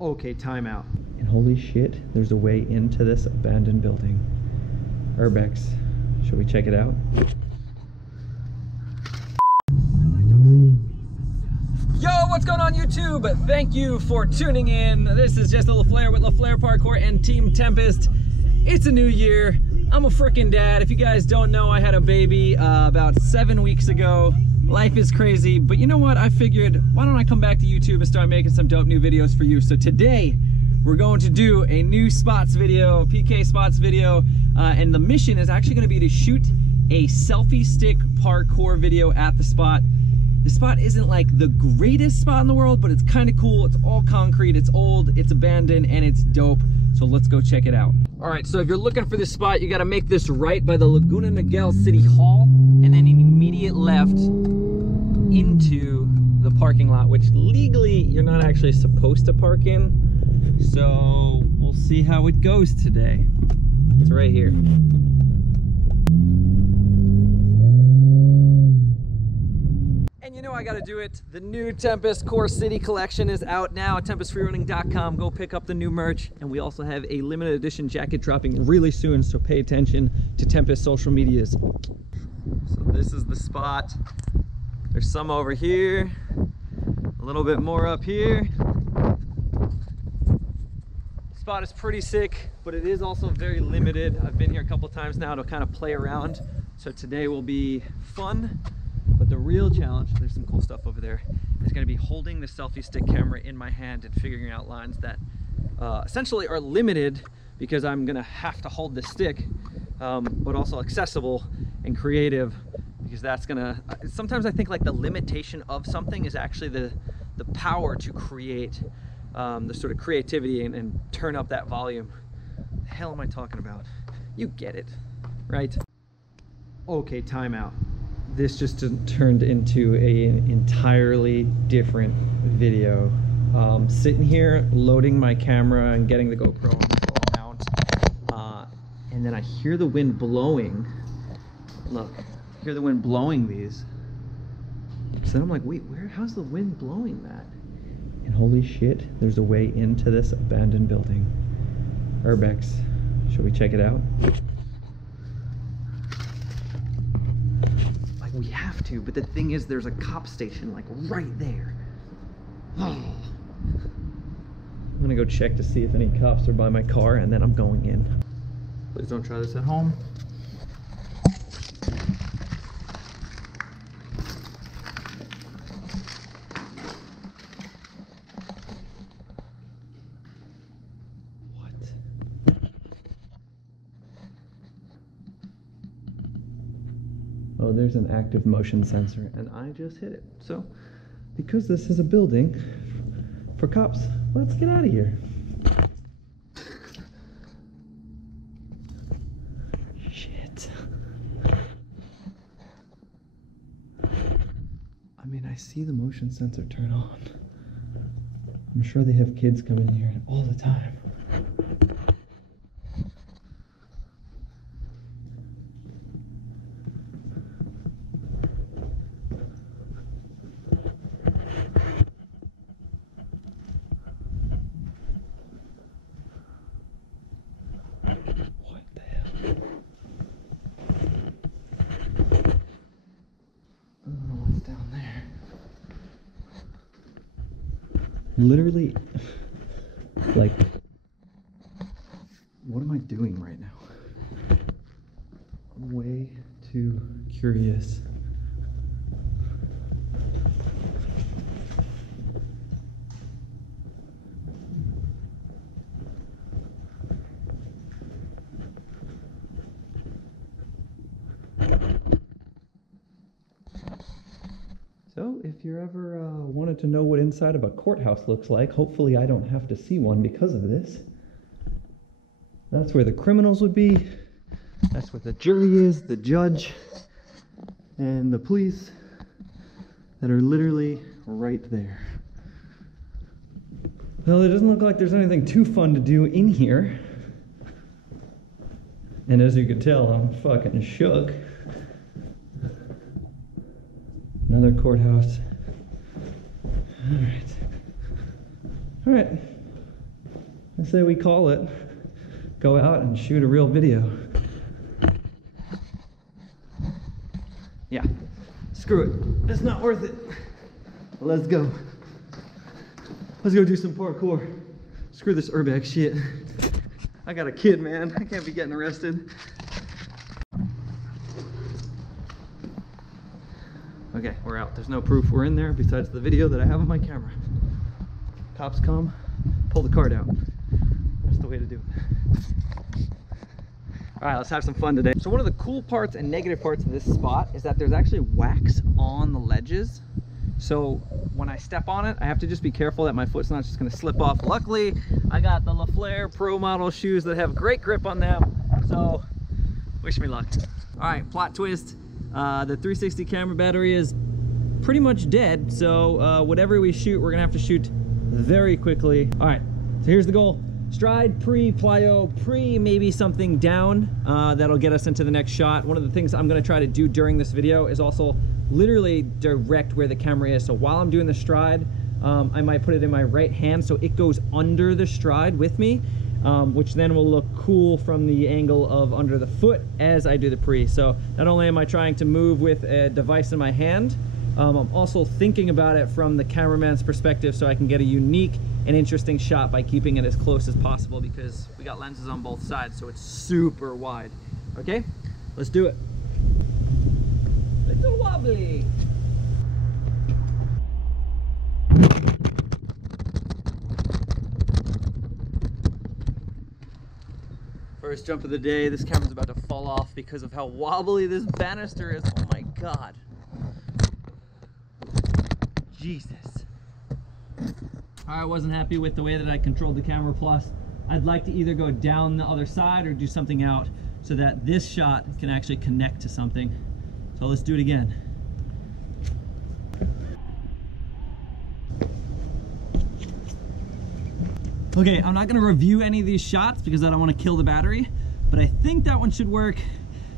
Okay, timeout. And holy shit, there's a way into this abandoned building. Urbex, should we check it out? Yo, what's going on YouTube? Thank you for tuning in. This is just a LaFlare with LaFlare Parkour and Team Tempest. It's a new year. I'm a freaking dad. If you guys don't know, I had a baby about 7 weeks ago. Life is crazy, but you know what? I figured, why don't I come back to YouTube and start making some dope new videos for you? So today, we're going to do a new spots video, PK spots video, and the mission is actually gonna be to shoot a selfie stick parkour video at the spot. The spot isn't like the greatest spot in the world, but it's kind of cool. It's all concrete, it's old, it's abandoned, and it's dope. So let's go check it out. All right, so if you're looking for this spot, you gotta make this right by the Laguna Niguel City Hall, and then an immediate left into the parking lot, which legally you're not actually supposed to park in. So we'll see how it goes today. It's right here. And you know I gotta do it. The new Tempest Core City collection is out now at tempestfreerunning.com. Go pick up the new merch. And we also have a limited edition jacket dropping really soon, so pay attention to Tempest social medias. So this is the spot. There's some over here, a little bit more up here. The spot is pretty sick, but it is also very limited. I've been here a couple times now to kind of play around. So today will be fun. But the real challenge, there's some cool stuff over there, is going to be holding the selfie stick camera in my hand and figuring out lines that essentially are limited because I'm going to have to hold the stick, but also accessible and creative, because that's going to, sometimes I think like the limitation of something is actually the power to create the sort of creativity and turn up that volume. What the hell am I talking about? You get it, right? Okay, timeout. This just turned into an entirely different video. Sitting here, loading my camera and getting the GoPro on the mount, and then I hear the wind blowing. Look, I hear the wind blowing these. So then I'm like, wait, how's the wind blowing that? And holy shit, there's a way into this abandoned building. Urbex, should we check it out? We have to, but the thing is there's a cop station like right there. I'm gonna go check to see if any cops are by my car, and then I'm going in. Please don't try this at home. Oh, there's an active motion sensor, and I just hit it. So, because this is a building for cops, let's get out of here. Shit. I mean, I see the motion sensor turn on. I'm sure they have kids come in here all the time. Literally, like, what am I doing right now? I'm way too curious. So, if you're ever wanted to know what inside of a courthouse looks like, hopefully I don't have to see one because of this. That's where the criminals would be. That's where the jury is, the judge, and the police that are literally right there. Well, it doesn't look like there's anything too fun to do in here. And as you can tell, I'm fucking shook. Another courthouse. All right. I say we call it, go out and shoot a real video. Yeah, screw it. It's not worth it. Let's go. Let's go do some parkour. Screw this airbag shit. I got a kid, man. I can't be getting arrested. Okay, we're out. There's no proof we're in there besides the video that I have on my camera. Cops come, pull the card out. That's the way to do it. All right, let's have some fun today. So one of the cool parts and negative parts of this spot is that there's actually wax on the ledges. So when I step on it, I have to just be careful that my foot's not just gonna slip off. Luckily, I got the LaFleur Pro Model shoes that have great grip on them. So wish me luck. All right, plot twist. The 360 camera battery is pretty much dead. So whatever we shoot, we're gonna have to shoot very quickly. All right, so here's the goal. Stride, pre, plyo, pre, maybe something down. That'll get us into the next shot. One of the things I'm gonna try to do during this video is also literally direct where the camera is. So while I'm doing the stride, I might put it in my right hand so it goes under the stride with me, which then will look cool from the angle of under the foot as I do the pre. So not only am I trying to move with a device in my hand, I'm also thinking about it from the cameraman's perspective so I can get a unique and interesting shot by keeping it as close as possible, because we got lenses on both sides, so it's super wide. Okay, let's do it. Little wobbly. First jump of the day. This camera's about to fall off because of how wobbly this banister is. Oh my God. Jesus. I wasn't happy with the way that I controlled the camera. Plus, I'd like to either go down the other side or do something out so that this shot can actually connect to something. So let's do it again. Okay, I'm not gonna review any of these shots because I don't want to kill the battery, but I think that one should work.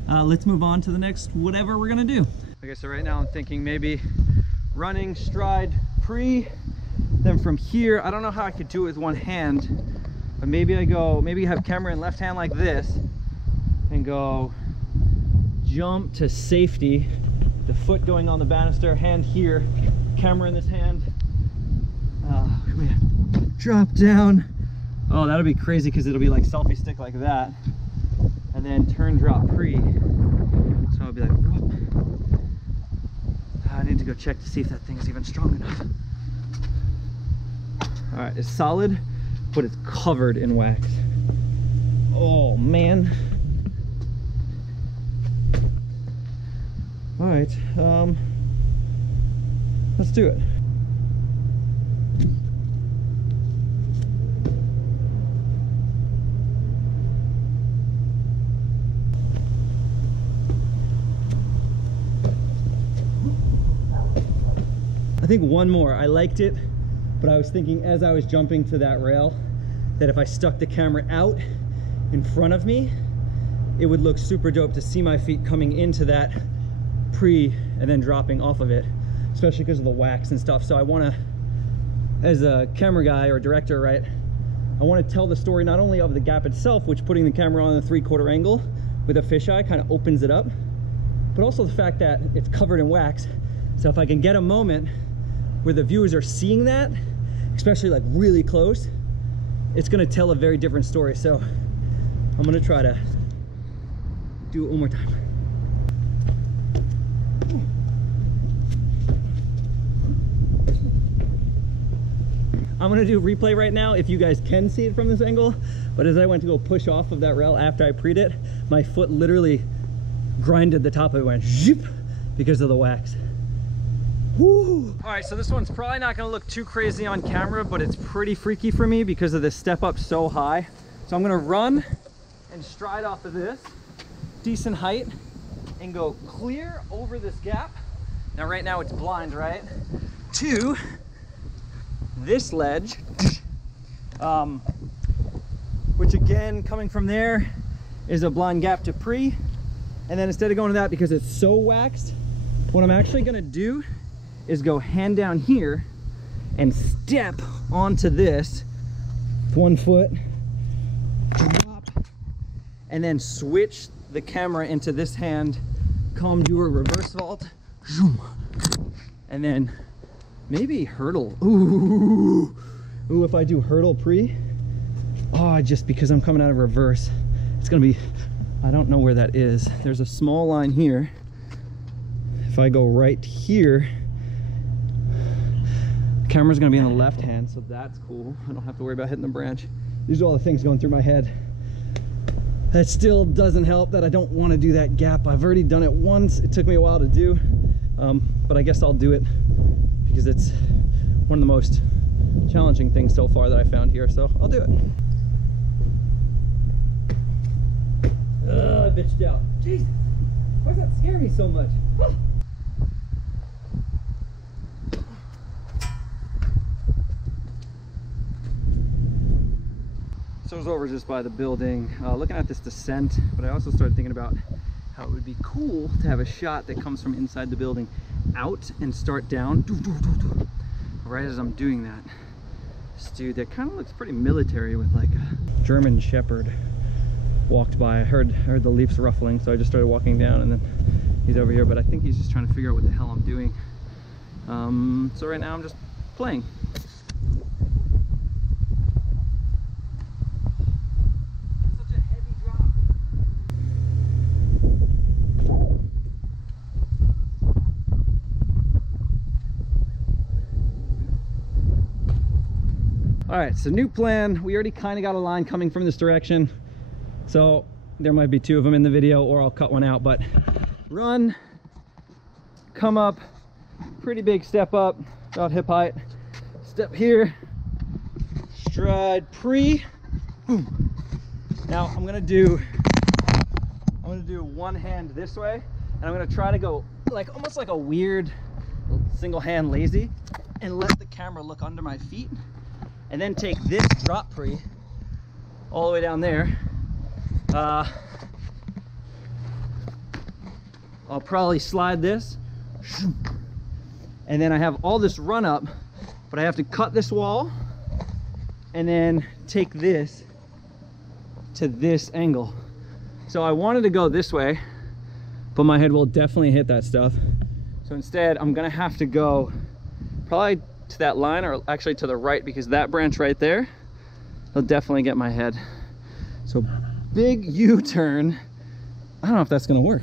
Let's move on to the next whatever we're gonna do. Okay, so right now I'm thinking maybe running, stride, pre, then from here, I don't know how I could do it with one hand, but maybe I have camera in left hand like this and go jump to safety, the foot going on the banister, hand here, camera in this hand. Oh man, drop down. Oh, that'll be crazy because it'll be like selfie stick like that, and then turn, drop, pre. So I'll be like, whoop. I need to go check to see if that thing is even strong enough. All right, it's solid, but it's covered in wax. Oh man. All right, let's do it. I think one more. I liked it, but I was thinking as I was jumping to that rail that if I stuck the camera out in front of me, it would look super dope to see my feet coming into that pre and then dropping off of it, especially because of the wax and stuff. So I want to, as a camera guy or director, right, I want to tell the story not only of the gap itself, which putting the camera on a 3/4 angle with a fisheye kind of opens it up, but also the fact that it's covered in wax. So if I can get a moment where the viewers are seeing that, especially like really close, it's going to tell a very different story. So I'm going to try to do it one more time. I'm gonna do a replay right now if you guys can see it from this angle, but as I went to go push off of that rail after I pre'd it, my foot literally grinded the top of it, went zip because of the wax. Woo! All right, so this one's probably not gonna look too crazy on camera, but it's pretty freaky for me because of this step up so high. So I'm gonna run and stride off of this, decent height, and go clear over this gap. Now right now it's blind, right? To this ledge, which again, coming from there, is a blind gap to pre. And then instead of going to that, because it's so waxed, what I'm actually gonna do is go hand down here and step onto this with one foot drop, and then switch the camera into this hand, come do a reverse vault, and then maybe hurdle. Ooh, if I do hurdle pre, just because I'm coming out of reverse, it's gonna be, I don't know where that is. There's a small line here. If I go right here, the camera's gonna be in the left hand, so that's cool. I don't have to worry about hitting the branch. These are all the things going through my head. That still doesn't help that I don't want to do that gap. I've already done it once. It took me a while to do, but I guess I'll do it because it's one of the most challenging things so far that I found here, so I'll do it. I bitched out. Jeez, why does that scare me so much? So I was over just by the building, looking at this descent, but I also started thinking about how it would be cool to have a shot that comes from inside the building out and start down. Right as I'm doing that, this dude that kind of looks pretty military with like a German Shepherd walked by. I heard the leaves ruffling, so I just started walking down, and then he's over here, but I think he's just trying to figure out what the hell I'm doing. So right now I'm just playing. All right, so new plan. We already kind of got a line coming from this direction, so there might be two of them in the video, or I'll cut one out. But run, come up, pretty big step up, about hip height, step here, stride pre, boom. Now I'm gonna do one hand this way, and I'm gonna try to go like almost like a weird single hand lazy, and let the camera look under my feet. And then take this drop pre all the way down there. I'll probably slide this. And then I have all this run up, but I have to cut this wall and then take this to this angle. So I wanted to go this way, but my head will definitely hit that stuff. So instead, I'm gonna have to go probably to that line, or actually to the right, because that branch right there will definitely get my head. So big U-turn. I don't know if that's gonna work.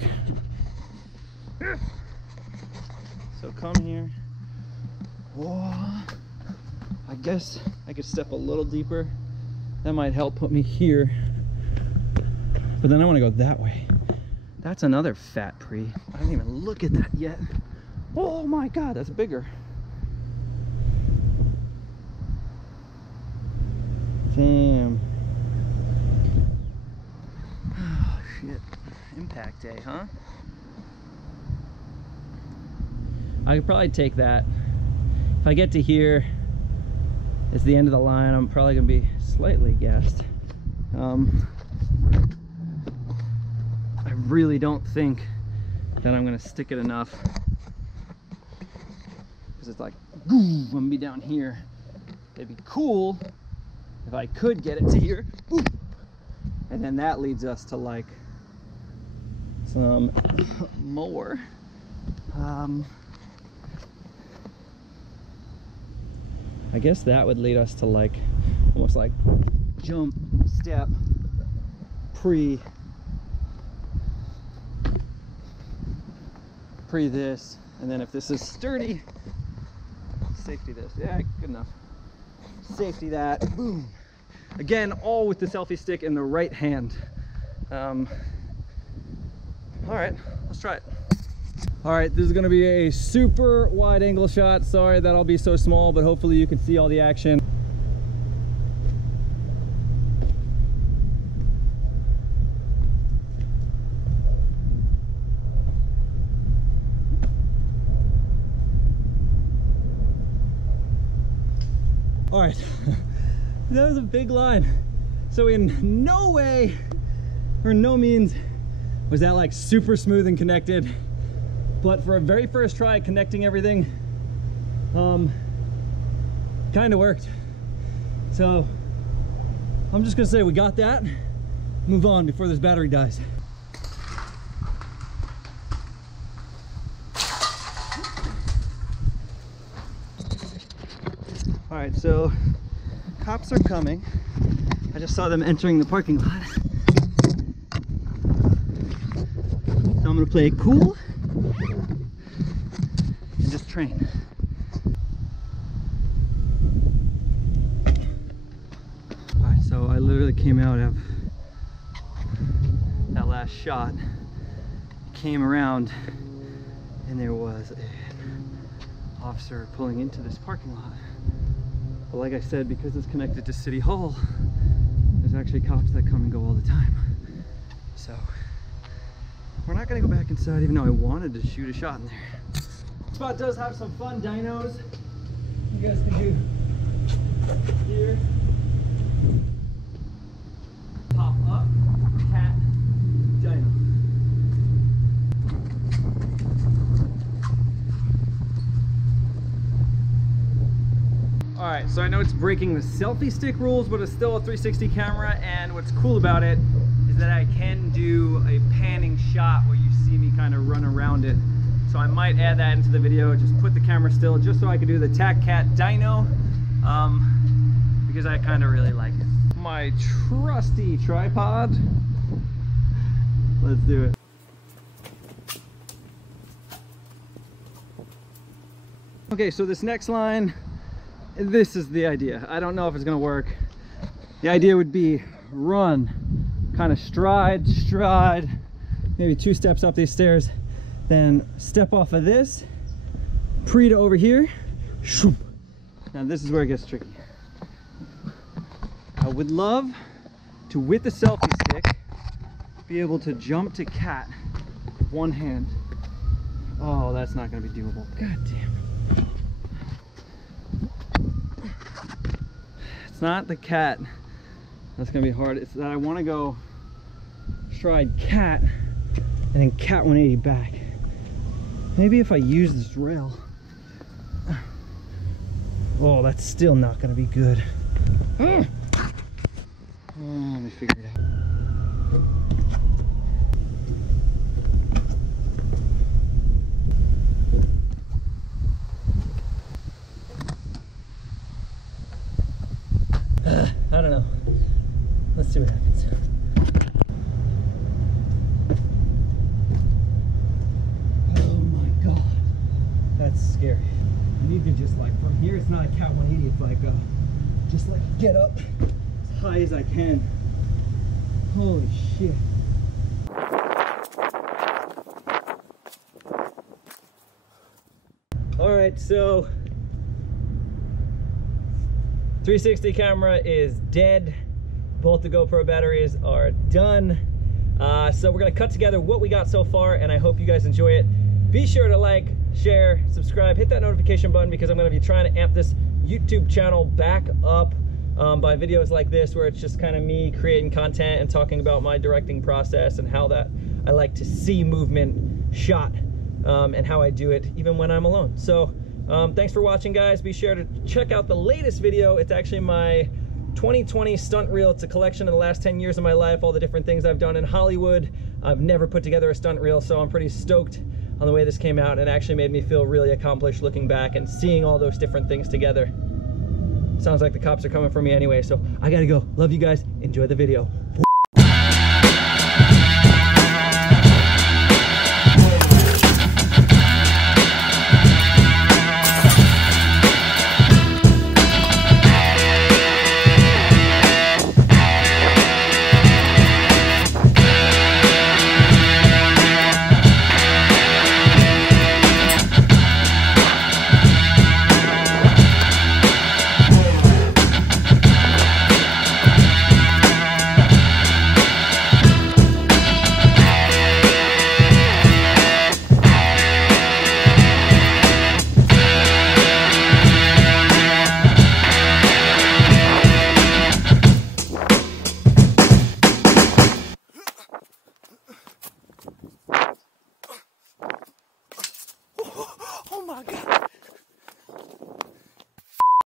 So come here. Whoa. I guess I could step a little deeper. That might help put me here. But then I want to go that way. That's another fat pre. I didn't even look at that yet. Oh my God, that's bigger. Damn. Oh shit. Impact day, huh? I could probably take that. If I get to here, it's the end of the line, I'm probably gonna be slightly gassed. I really don't think that I'm gonna stick it enough, because it's like, boom, I'm gonna be down here. It'd be cool if I could get it to here, boom. And then that leads us to like some more. I guess that would lead us to like almost like jump, step, pre this, and then if this is sturdy, safety this. Yeah, good enough. Safety that, boom. Again, all with the selfie stick in the right hand. All right, let's try it. All right, this is gonna be a super wide angle shot. Sorry that I'll be so small, but hopefully you can see all the action. All right, that was a big line. So in no way or no means was that like super smooth and connected. But for a very first try connecting everything, kind of worked. So I'm just gonna say we got that. Move on before this battery dies. All right, so cops are coming. I just saw them entering the parking lot. So I'm gonna play it cool and just train. All right, so I literally came out of that last shot, came around, and there was an officer pulling into this parking lot. But like I said, because it's connected to City Hall, there's actually cops that come and go all the time. So we're not gonna go back inside, even though I wanted to shoot a shot in there. This spot does have some fun dynos. You guys can do here. Pop up, cat, dyno. All right, so I know it's breaking the selfie stick rules, but it's still a 360 camera, and what's cool about it is that I can do a panning shot where you see me kind of run around it. So I might add that into the video, just put the camera still, just so I can do the Tac Cat dyno, because I kind of really like it. My trusty tripod. Let's do it. Okay, so this next line, this is the idea. I don't know if it's gonna work. The idea would be run, kind of stride, maybe 2 steps up these stairs, then step off of this, pre to over here. Now this is where it gets tricky. I would love to, with the selfie stick, be able to jump to cat with one hand. Oh, that's not gonna be doable. God damn. It's not the cat that's gonna be hard, it's that I want to go stride cat and then cat 180 back. Maybe if I use this rail. Oh, that's still not gonna be good. Let me figure it out. I don't know. Let's see what happens. Oh my god. That's scary. I need to just like, from here it's not a cat 180, it's like just like get up as high as I can. Holy shit. Alright, so 360 camera is dead. Both the GoPro batteries are done. So we're gonna cut together what we got so far, and I hope you guys enjoy it. Be sure to like, share, subscribe, hit that notification button, because I'm gonna be trying to amp this YouTube channel back up by videos like this, where it's just kind of me creating content and talking about my directing process and how that I like to see movement shot, and how I do it even when I'm alone. So thanks for watching, guys. Be sure to check out the latest video. It's actually my 2020 stunt reel. It's a collection of the last 10 years of my life, all the different things I've done in Hollywood. I've never put together a stunt reel, so I'm pretty stoked on the way this came out, and it actually made me feel really accomplished looking back and seeing all those different things together. Sounds like the cops are coming for me anyway, so I gotta go. Love you guys. Enjoy the video.